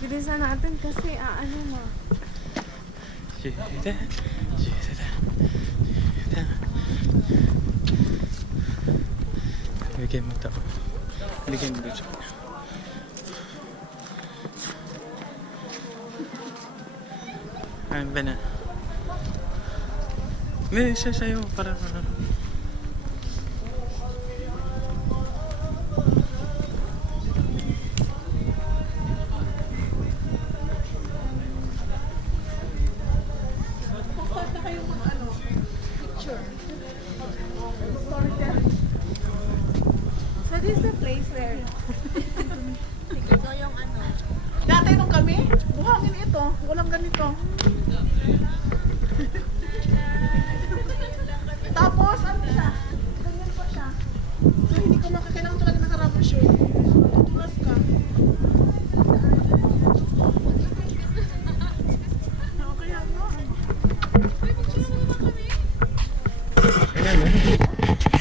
Bilisan natin kasi ano mo. Bigay mo ito. Bigay mo dito. Ano ba na? Hindi, siya sa'yo. Para So this is the place where Ito yung ano. Dati nung kami, buhangin ito. Walang ganito. Tapos, ano siya? Ganyan pa siya. So, hindi ko makakailangan talaga naka-rubber shoe. Tutulas ka. Okay, ano? Ayan,